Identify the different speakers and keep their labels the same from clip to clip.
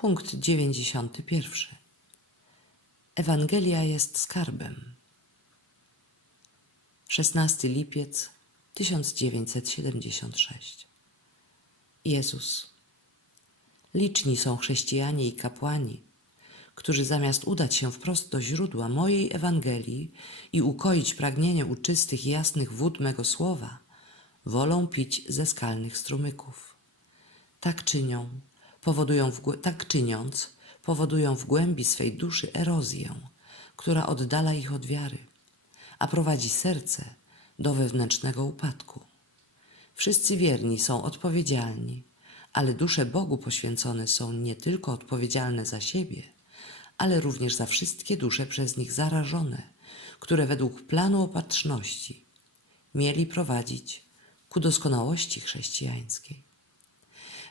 Speaker 1: Punkt 91. Ewangelia jest skarbem. 16 lipiec 1976. Jezus. Liczni są chrześcijanie i kapłani, którzy zamiast udać się wprost do źródła mojej Ewangelii i ukoić pragnienie uczystych i jasnych wód mego słowa, wolą pić ze skalnych strumyków. Tak czynią, powodują w, tak czyniąc, powodują w głębi swej duszy erozję, która oddala ich od wiary, a prowadzi serce do wewnętrznego upadku. Wszyscy wierni są odpowiedzialni, ale dusze Bogu poświęcone są nie tylko odpowiedzialne za siebie, ale również za wszystkie dusze przez nich zarażone, które według planu opatrzności mieli prowadzić ku doskonałości chrześcijańskiej.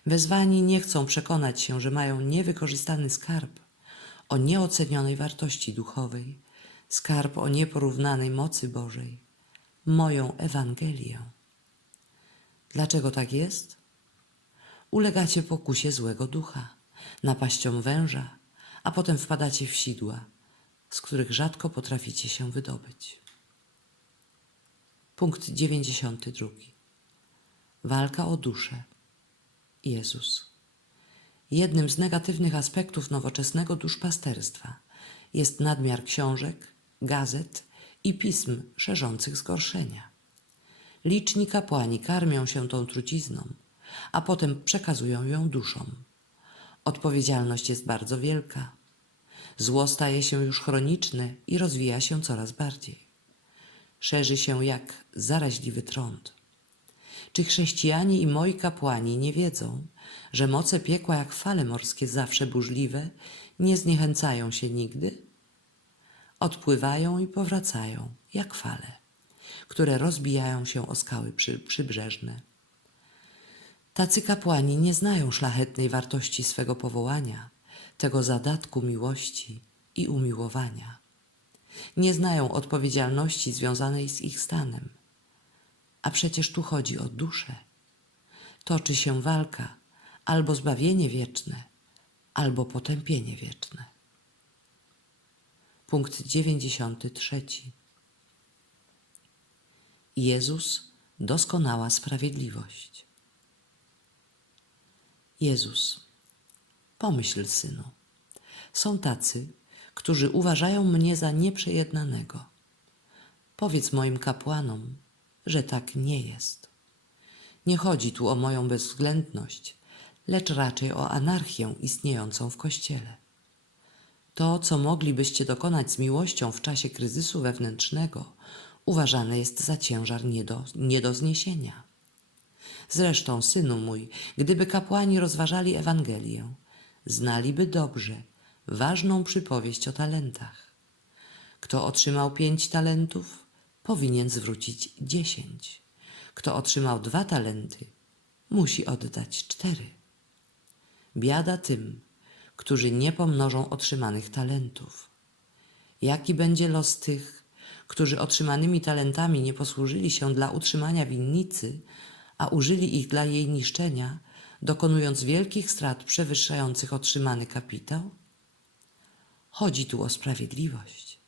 Speaker 1: Wezwani nie chcą przekonać się, że mają niewykorzystany skarb o nieocenionej wartości duchowej, skarb o nieporównanej mocy Bożej, moją Ewangelię. Dlaczego tak jest? Ulegacie pokusie złego ducha, napaściom węża, a potem wpadacie w sidła, z których rzadko potraficie się wydobyć. Punkt 92. Walka o duszę. Jezus. Jednym z negatywnych aspektów nowoczesnego duszpasterstwa jest nadmiar książek, gazet i pism szerzących zgorszenia. Liczni kapłani karmią się tą trucizną, a potem przekazują ją duszom. Odpowiedzialność jest bardzo wielka. Zło staje się już chroniczne i rozwija się coraz bardziej. Szerzy się jak zaraźliwy trąd. Czy chrześcijanie i moi kapłani nie wiedzą, że moce piekła jak fale morskie zawsze burzliwe nie zniechęcają się nigdy? Odpływają i powracają jak fale, które rozbijają się o skały przy, przybrzeżne. Tacy kapłani nie znają szlachetnej wartości swego powołania, tego zadatku miłości i umiłowania. Nie znają odpowiedzialności związanej z ich stanem. A przecież tu chodzi o duszę. Toczy się walka albo zbawienie wieczne, albo potępienie wieczne. Punkt 93. Jezus doskonała sprawiedliwość. Jezus, pomyśl, synu. Są tacy, którzy uważają mnie za nieprzejednanego. Powiedz moim kapłanom, że tak nie jest. Nie chodzi tu o moją bezwzględność, lecz raczej o anarchię istniejącą w Kościele. To, co moglibyście dokonać z miłością w czasie kryzysu wewnętrznego, uważane jest za ciężar nie do, nie do zniesienia. Zresztą, synu mój, gdyby kapłani rozważali Ewangelię, znaliby dobrze ważną przypowieść o talentach. Kto otrzymał pięć talentów, powinien zwrócić dziesięć. Kto otrzymał dwa talenty, musi oddać cztery. Biada tym, którzy nie pomnożą otrzymanych talentów. Jaki będzie los tych, którzy otrzymanymi talentami nie posłużyli się dla utrzymania winnicy, a użyli ich dla jej niszczenia, dokonując wielkich strat przewyższających otrzymany kapitał? Chodzi tu o sprawiedliwość.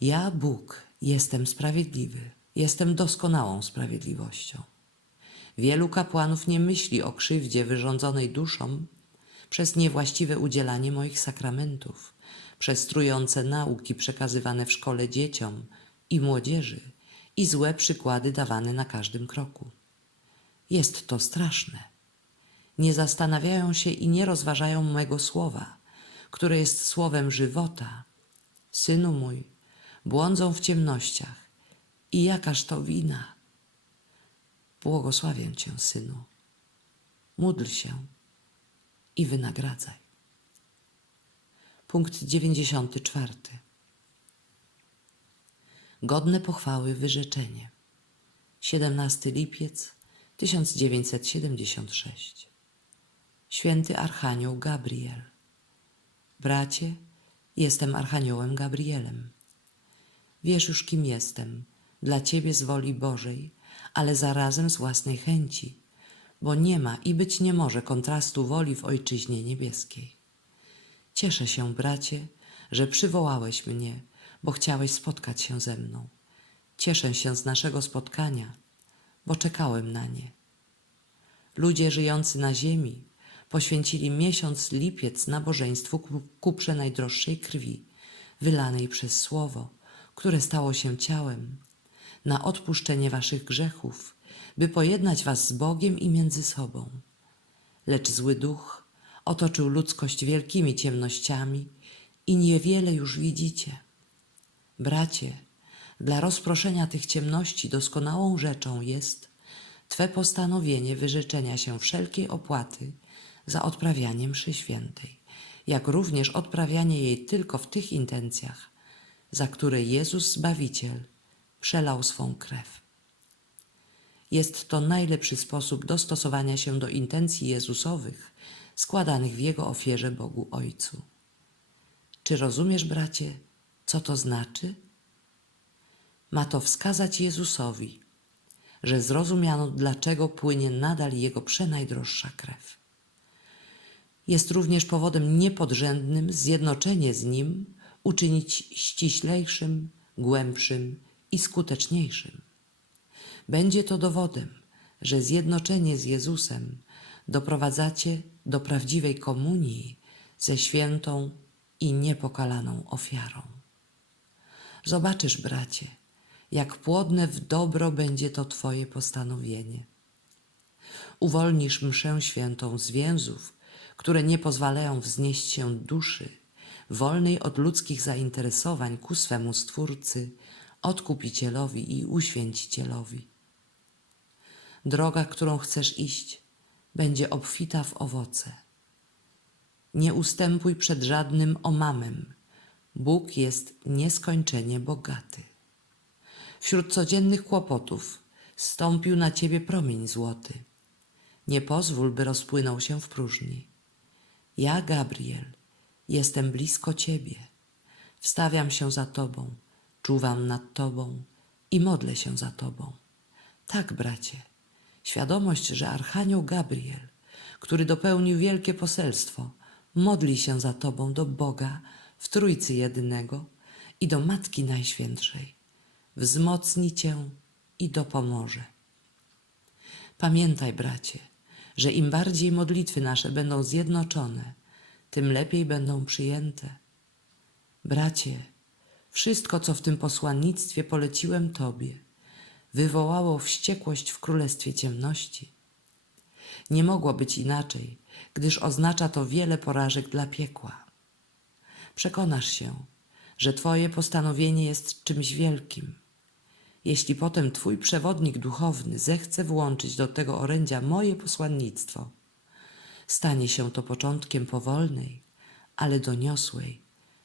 Speaker 1: Ja, Bóg, jestem sprawiedliwy, jestem doskonałą sprawiedliwością. Wielu kapłanów nie myśli o krzywdzie wyrządzonej duszom przez niewłaściwe udzielanie moich sakramentów, przez trujące nauki przekazywane w szkole dzieciom i młodzieży i złe przykłady dawane na każdym kroku. Jest to straszne. Nie zastanawiają się i nie rozważają mego słowa, które jest słowem żywota. Synu mój, błądzą w ciemnościach i jakaż to wina. Błogosławię Cię, synu. Módl się i wynagradzaj. Punkt 94. Godne pochwały wyrzeczenie. 17 lipiec 1976. Święty Archanioł Gabriel. Bracie, jestem Archaniołem Gabrielem. Wiesz już, kim jestem, dla Ciebie z woli Bożej, ale zarazem z własnej chęci, bo nie ma i być nie może kontrastu woli w Ojczyźnie Niebieskiej. Cieszę się, bracie, że przywołałeś mnie, bo chciałeś spotkać się ze mną. Cieszę się z naszego spotkania, bo czekałem na nie. Ludzie żyjący na ziemi poświęcili miesiąc lipiec nabożeństwu ku, ku przenajdroższej krwi, wylanej przez Słowo, które stało się ciałem, na odpuszczenie waszych grzechów, by pojednać was z Bogiem i między sobą. Lecz zły duch otoczył ludzkość wielkimi ciemnościami i niewiele już widzicie. Bracie, dla rozproszenia tych ciemności doskonałą rzeczą jest Twe postanowienie wyrzeczenia się wszelkiej opłaty za odprawianie mszy świętej, jak również odprawianie jej tylko w tych intencjach, za które Jezus Zbawiciel przelał swą krew. Jest to najlepszy sposób dostosowania się do intencji Jezusowych składanych w Jego ofierze Bogu Ojcu. Czy rozumiesz, bracie, co to znaczy? Ma to wskazać Jezusowi, że zrozumiano, dlaczego płynie nadal Jego przenajdroższa krew. Jest również powodem niepodrzędnym zjednoczenie z Nim uczynić ściślejszym, głębszym i skuteczniejszym. Będzie to dowodem, że zjednoczenie z Jezusem doprowadzacie do prawdziwej komunii ze świętą i niepokalaną ofiarą. Zobaczysz, bracie, jak płodne w dobro będzie to Twoje postanowienie. Uwolnisz mszę świętą z więzów, które nie pozwalają wznieść się duszy, wolnej od ludzkich zainteresowań ku swemu Stwórcy, Odkupicielowi i Uświęcicielowi. Droga, którą chcesz iść, będzie obfita w owoce. Nie ustępuj przed żadnym omamem. Bóg jest nieskończenie bogaty. Wśród codziennych kłopotów stąpił na ciebie promień złoty. Nie pozwól, by rozpłynął się w próżni. Ja, Gabriel, jestem blisko ciebie. Wstawiam się za tobą, czuwam nad tobą i modlę się za tobą. Tak, bracie, świadomość, że Archanioł Gabriel, który dopełnił wielkie poselstwo, modli się za tobą do Boga w Trójcy Jedynego i do Matki Najświętszej wzmocni Cię i dopomoże. Pamiętaj, bracie, że im bardziej modlitwy nasze będą zjednoczone, tym lepiej będą przyjęte. Bracie, wszystko, co w tym posłannictwie poleciłem Tobie, wywołało wściekłość w królestwie ciemności. Nie mogło być inaczej, gdyż oznacza to wiele porażek dla piekła. Przekonasz się, że Twoje postanowienie jest czymś wielkim. Jeśli potem Twój przewodnik duchowny zechce włączyć do tego orędzia moje posłannictwo, stanie się to początkiem powolnej, ale doniosłej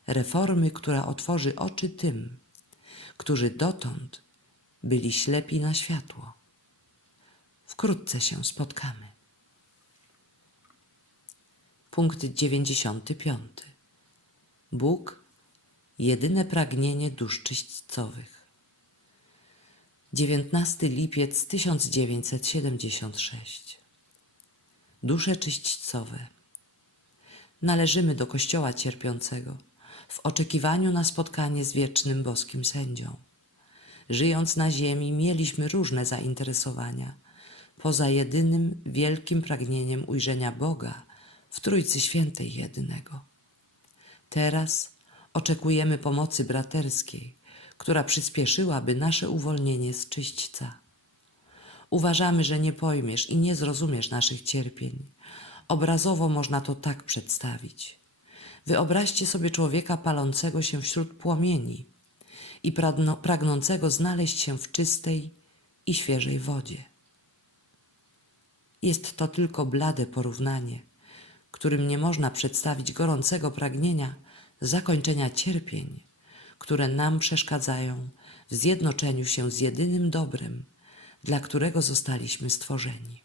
Speaker 1: reformy, która otworzy oczy tym, którzy dotąd byli ślepi na światło. Wkrótce się spotkamy. Punkt 95. Bóg jedyne pragnienie dusz czyśćcowych. 19 lipiec 1976 Dusze czyśćcowe Należymy do Kościoła cierpiącego w oczekiwaniu na spotkanie z wiecznym boskim sędzią. Żyjąc na ziemi mieliśmy różne zainteresowania, poza jedynym wielkim pragnieniem ujrzenia Boga w Trójcy Świętej jedynego. Teraz oczekujemy pomocy braterskiej, która przyspieszyłaby nasze uwolnienie z czyśćca. Uważamy, że nie pojmiesz i nie zrozumiesz naszych cierpień. Obrazowo można to tak przedstawić. Wyobraźcie sobie człowieka palącego się wśród płomieni i pragnącego znaleźć się w czystej i świeżej wodzie. Jest to tylko blade porównanie, którym nie można przedstawić gorącego pragnienia zakończenia cierpień, które nam przeszkadzają w zjednoczeniu się z jedynym dobrem, dla którego zostaliśmy stworzeni.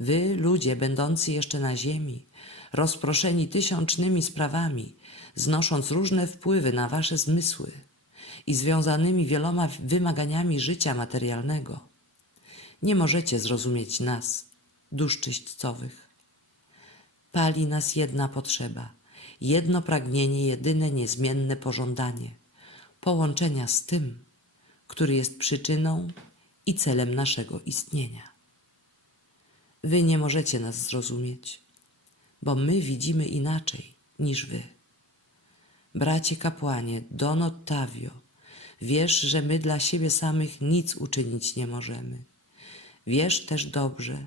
Speaker 1: Wy, ludzie będący jeszcze na ziemi, rozproszeni tysiącznymi sprawami, znosząc różne wpływy na wasze zmysły i związanymi wieloma wymaganiami życia materialnego, nie możecie zrozumieć nas, dusz czyśćcowych. Pali nas jedna potrzeba, jedno pragnienie, jedyne niezmienne pożądanie połączenia z tym, który jest przyczyną i celem naszego istnienia. Wy nie możecie nas zrozumieć, bo my widzimy inaczej niż wy. Bracie kapłanie, Don Ottavio, wiesz, że my dla siebie samych nic uczynić nie możemy. Wiesz też dobrze,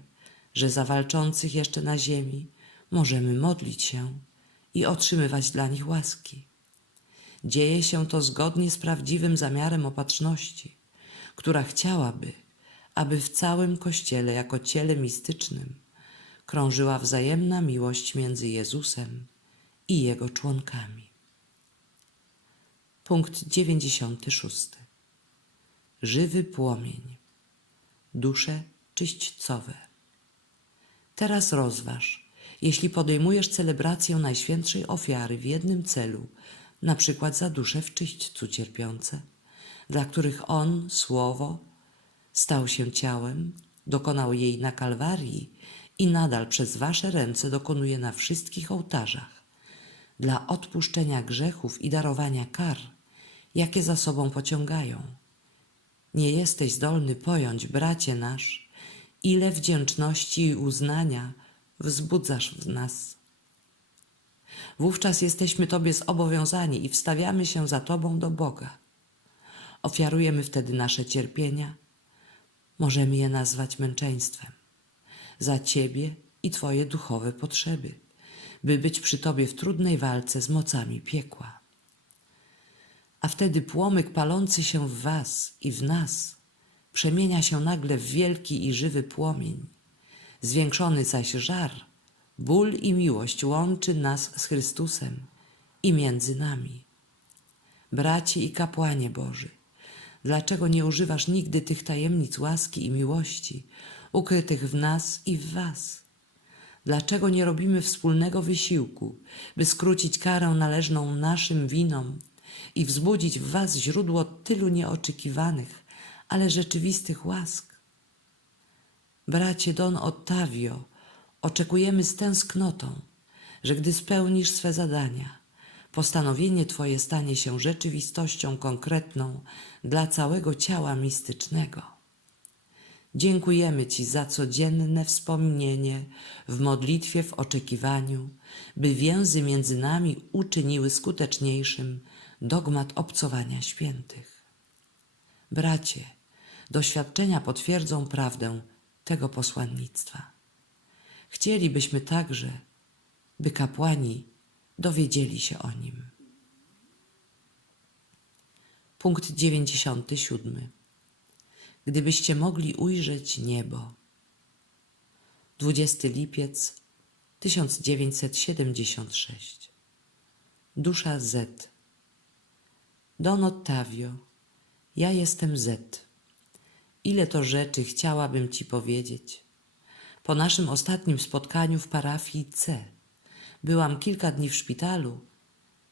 Speaker 1: że za walczących jeszcze na ziemi możemy modlić się i otrzymywać dla nich łaski. Dzieje się to zgodnie z prawdziwym zamiarem opatrzności, która chciałaby, aby w całym Kościele jako ciele mistycznym krążyła wzajemna miłość między Jezusem i Jego członkami. Punkt 96. Żywy płomień. Dusze czyśćcowe. Teraz rozważ, jeśli podejmujesz celebrację Najświętszej Ofiary w jednym celu, na przykład za dusze w czyśćcu cierpiące, dla których On, Słowo, stał się ciałem, dokonał jej na Kalwarii i nadal przez wasze ręce dokonuje na wszystkich ołtarzach, dla odpuszczenia grzechów i darowania kar, jakie za sobą pociągają. Nie jesteś zdolny pojąć, bracie nasz, ile wdzięczności i uznania wzbudzasz w nas. Wówczas jesteśmy Tobie zobowiązani i wstawiamy się za Tobą do Boga. Ofiarujemy wtedy nasze cierpienia, możemy je nazwać męczeństwem, za Ciebie i Twoje duchowe potrzeby, by być przy Tobie w trudnej walce z mocami piekła. A wtedy płomyk palący się w Was i w nas przemienia się nagle w wielki i żywy płomień. Zwiększony zaś żar, ból i miłość łączy nas z Chrystusem i między nami. Bracie i kapłanie Boży, dlaczego nie używasz nigdy tych tajemnic łaski i miłości, ukrytych w nas i w Was? Dlaczego nie robimy wspólnego wysiłku, by skrócić karę należną naszym winom i wzbudzić w Was źródło tylu nieoczekiwanych, ale rzeczywistych łask? Bracie Don Ottavio, oczekujemy z tęsknotą, że gdy spełnisz swe zadania, postanowienie Twoje stanie się rzeczywistością konkretną dla całego ciała mistycznego. Dziękujemy Ci za codzienne wspomnienie w modlitwie, w oczekiwaniu, by więzy między nami uczyniły skuteczniejszym dogmat obcowania świętych. Bracie, doświadczenia potwierdzą prawdę tego posłannictwa. Chcielibyśmy także, by kapłani dowiedzieli się o nim. Punkt 97. Gdybyście mogli ujrzeć niebo. 20 lipiec 1976. Dusza Z. Don Ottavio, ja jestem Z. Ile to rzeczy chciałabym Ci powiedzieć. Po naszym ostatnim spotkaniu w parafii C byłam kilka dni w szpitalu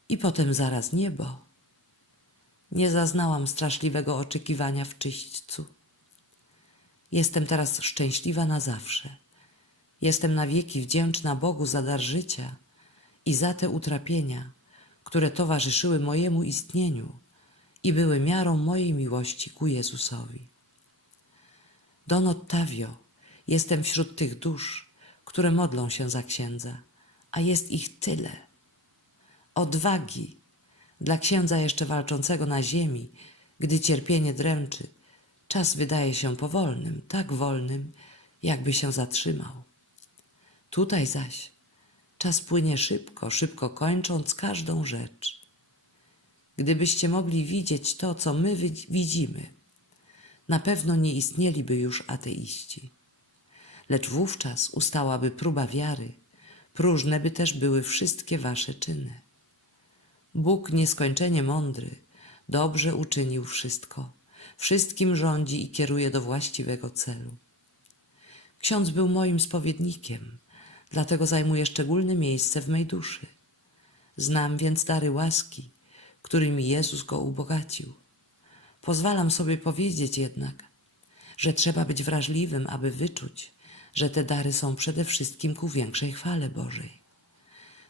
Speaker 1: i potem zaraz niebo. Nie zaznałam straszliwego oczekiwania w czyśćcu. Jestem teraz szczęśliwa na zawsze. Jestem na wieki wdzięczna Bogu za dar życia i za te utrapienia, które towarzyszyły mojemu istnieniu i były miarą mojej miłości ku Jezusowi. Don Ottavio, jestem wśród tych dusz, które modlą się za księdza, a jest ich tyle. Odwagi dla księdza jeszcze walczącego na ziemi, gdy cierpienie dręczy, czas wydaje się powolnym, tak wolnym, jakby się zatrzymał. Tutaj zaś czas płynie szybko, szybko kończąc każdą rzecz. Gdybyście mogli widzieć to, co my widzimy, na pewno nie istnieliby już ateiści. Lecz wówczas ustałaby próba wiary, próżne by też były wszystkie wasze czyny. Bóg nieskończenie mądry, dobrze uczynił wszystko, wszystkim rządzi i kieruje do właściwego celu. Ksiądz był moim spowiednikiem, dlatego zajmuje szczególne miejsce w mej duszy. Znam więc dary łaski, którymi Jezus go ubogacił. Pozwalam sobie powiedzieć jednak, że trzeba być wrażliwym, aby wyczuć, że te dary są przede wszystkim ku większej chwale Bożej.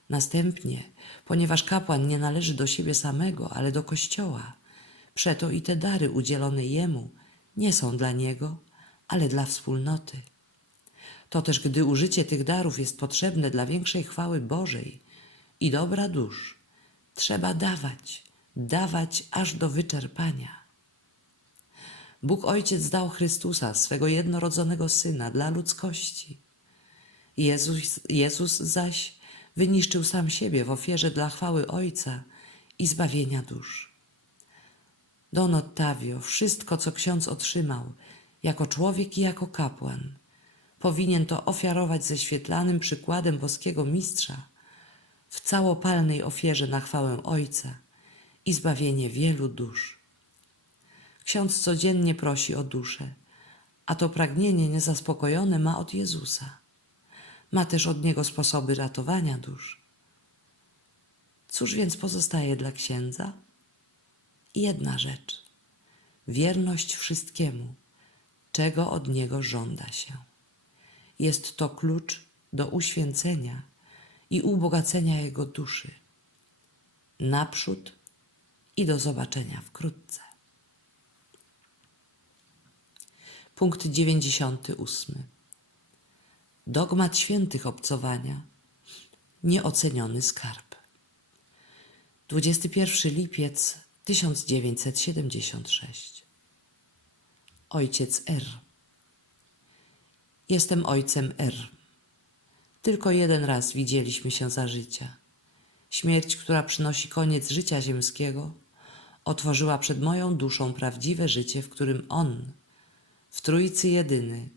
Speaker 1: Następnie, ponieważ kapłan nie należy do siebie samego, ale do Kościoła, przeto i te dary udzielone jemu nie są dla niego, ale dla wspólnoty. To też gdy użycie tych darów jest potrzebne dla większej chwały Bożej i dobra dusz, trzeba dawać, dawać aż do wyczerpania. Bóg Ojciec dał Chrystusa, swego jednorodzonego Syna, dla ludzkości. Jezus, Jezus zaś wyniszczył sam siebie w ofierze dla chwały Ojca i zbawienia dusz. Don Ottavio wszystko, co ksiądz otrzymał, jako człowiek i jako kapłan, powinien to ofiarować ze świetlanym przykładem boskiego mistrza w całopalnej ofierze na chwałę Ojca i zbawienie wielu dusz. Ksiądz codziennie prosi o duszę, a to pragnienie niezaspokojone ma od Jezusa. Ma też od Niego sposoby ratowania dusz. Cóż więc pozostaje dla księdza? Jedna rzecz wierność wszystkiemu, czego od Niego żąda się. Jest to klucz do uświęcenia i ubogacenia Jego duszy. Naprzód i do zobaczenia wkrótce. Punkt 98. Dogmat świętych obcowania. Nieoceniony skarb. 21 lipiec 1976. Ojciec R. Jestem ojcem R. Tylko jeden raz widzieliśmy się za życia. Śmierć, która przynosi koniec życia ziemskiego, otworzyła przed moją duszą prawdziwe życie, w którym On, w Trójcy Jedyny,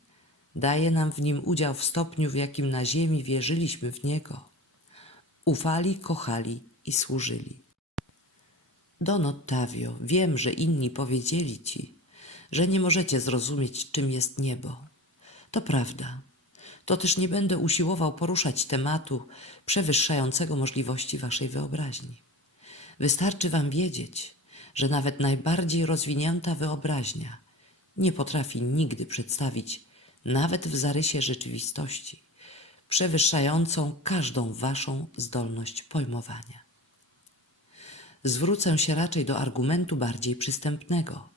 Speaker 1: daje nam w nim udział w stopniu, w jakim na ziemi wierzyliśmy w Niego. Ufali, kochali i służyli. Don Ottavio, wiem, że inni powiedzieli ci, że nie możecie zrozumieć, czym jest niebo. To prawda. To też nie będę usiłował poruszać tematu przewyższającego możliwości waszej wyobraźni. Wystarczy wam wiedzieć, że nawet najbardziej rozwinięta wyobraźnia nie potrafi nigdy przedstawić, nawet w zarysie rzeczywistości, przewyższającą każdą waszą zdolność pojmowania. Zwrócę się raczej do argumentu bardziej przystępnego,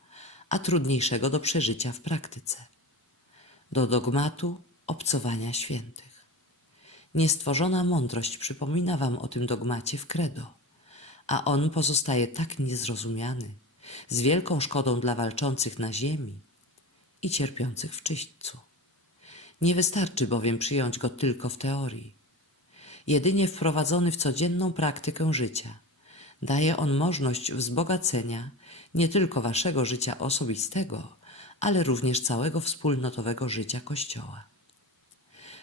Speaker 1: a trudniejszego do przeżycia w praktyce do dogmatu obcowania świętych. Niestworzona mądrość przypomina wam o tym dogmacie w credo, a on pozostaje tak niezrozumiany, z wielką szkodą dla walczących na ziemi i cierpiących w czyśćcu. Nie wystarczy bowiem przyjąć go tylko w teorii. Jedynie wprowadzony w codzienną praktykę życia, daje on możliwość wzbogacenia nie tylko waszego życia osobistego, ale również całego wspólnotowego życia Kościoła.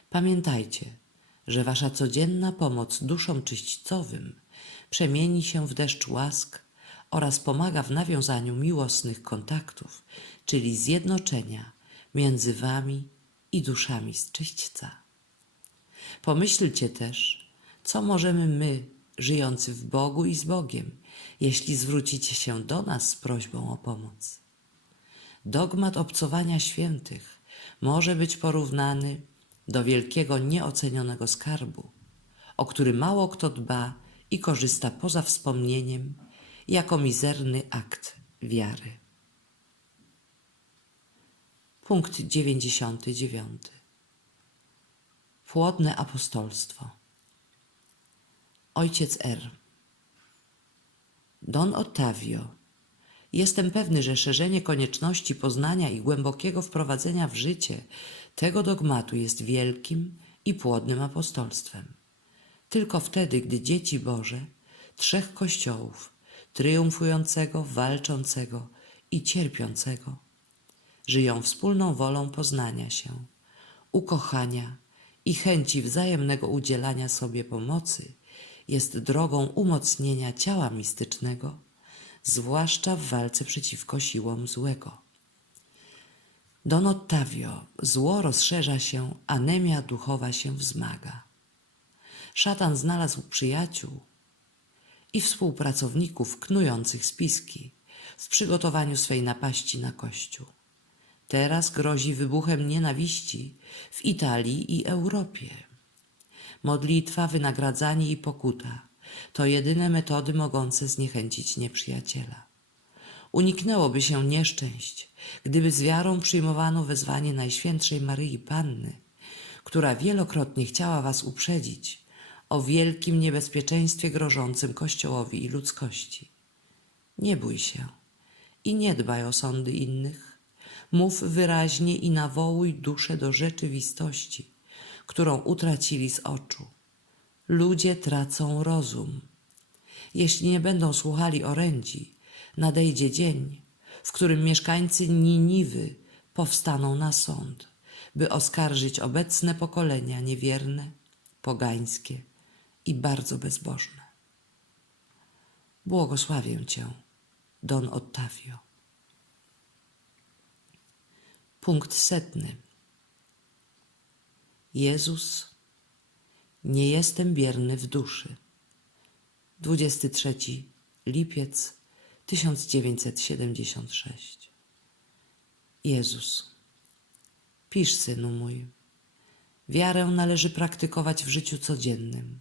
Speaker 1: Pamiętajcie, że wasza codzienna pomoc duszom czyśćcowym przemieni się w deszcz łask oraz pomaga w nawiązaniu miłosnych kontaktów, czyli zjednoczenia między wami i duszami z czyśćca. Pomyślcie też, co możemy my, żyjący w Bogu i z Bogiem, jeśli zwrócicie się do nas z prośbą o pomoc. Dogmat obcowania świętych może być porównany do wielkiego nieocenionego skarbu, o który mało kto dba i korzysta poza wspomnieniem, jako mizerny akt wiary. Punkt 99. Płodne apostolstwo. Ojciec R. Don Ottavio. Jestem pewny, że szerzenie konieczności poznania i głębokiego wprowadzenia w życie tego dogmatu jest wielkim i płodnym apostolstwem. Tylko wtedy, gdy dzieci Boże, trzech kościołów, triumfującego, walczącego i cierpiącego, żyją wspólną wolą poznania się, ukochania i chęci wzajemnego udzielania sobie pomocy, jest drogą umocnienia ciała mistycznego, zwłaszcza w walce przeciwko siłom złego. Don Ottavio, zło rozszerza się, anemia duchowa się wzmaga. Szatan znalazł przyjaciół i współpracowników knujących spiski w przygotowaniu swej napaści na Kościół. Teraz grozi wybuchem nienawiści w Italii i Europie. Modlitwa, wynagradzanie i pokuta to jedyne metody mogące zniechęcić nieprzyjaciela. Uniknęłoby się nieszczęść, gdyby z wiarą przyjmowano wezwanie Najświętszej Maryi Panny, która wielokrotnie chciała was uprzedzić o wielkim niebezpieczeństwie grożącym Kościołowi i ludzkości. Nie bój się i nie dbaj o sądy innych. Mów wyraźnie i nawołuj duszę do rzeczywistości, którą utracili z oczu. Ludzie tracą rozum. Jeśli nie będą słuchali orędzi, nadejdzie dzień, w którym mieszkańcy Niniwy powstaną na sąd, by oskarżyć obecne pokolenia niewierne, pogańskie i bardzo bezbożne. Błogosławię Cię, Don Ottavio. Punkt setny. Jezus, nie jestem bierny w duszy. 23 lipiec 1976. Jezus, pisz, synu mój. Wiarę należy praktykować w życiu codziennym.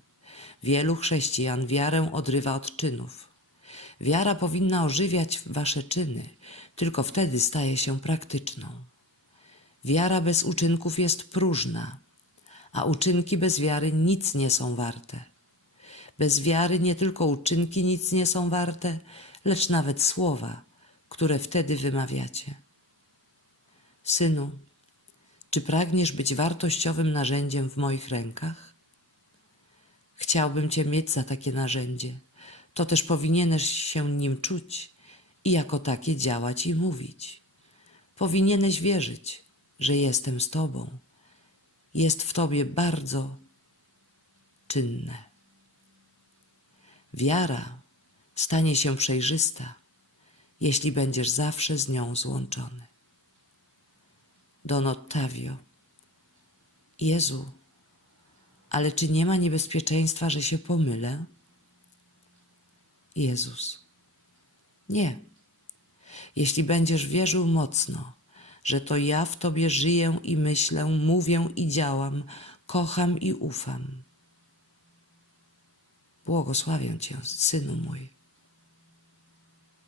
Speaker 1: Wielu chrześcijan wiarę odrywa od czynów. Wiara powinna ożywiać wasze czyny, tylko wtedy staje się praktyczną. Wiara bez uczynków jest próżna, a uczynki bez wiary nic nie są warte. Bez wiary nie tylko uczynki nic nie są warte, lecz nawet słowa, które wtedy wymawiacie. Synu, czy pragniesz być wartościowym narzędziem w moich rękach? Chciałbym Cię mieć za takie narzędzie. To też powinieneś się nim czuć i jako takie działać i mówić. Powinieneś wierzyć, że jestem z Tobą. Jest w Tobie bardzo czynne. Wiara stanie się przejrzysta, jeśli będziesz zawsze z nią złączony. Don Ottavio. Jezu, ale czy nie ma niebezpieczeństwa, że się pomylę? Jezus. Nie. Jeśli będziesz wierzył mocno, że to ja w Tobie żyję i myślę, mówię i działam, kocham i ufam. Błogosławię Cię, Synu mój.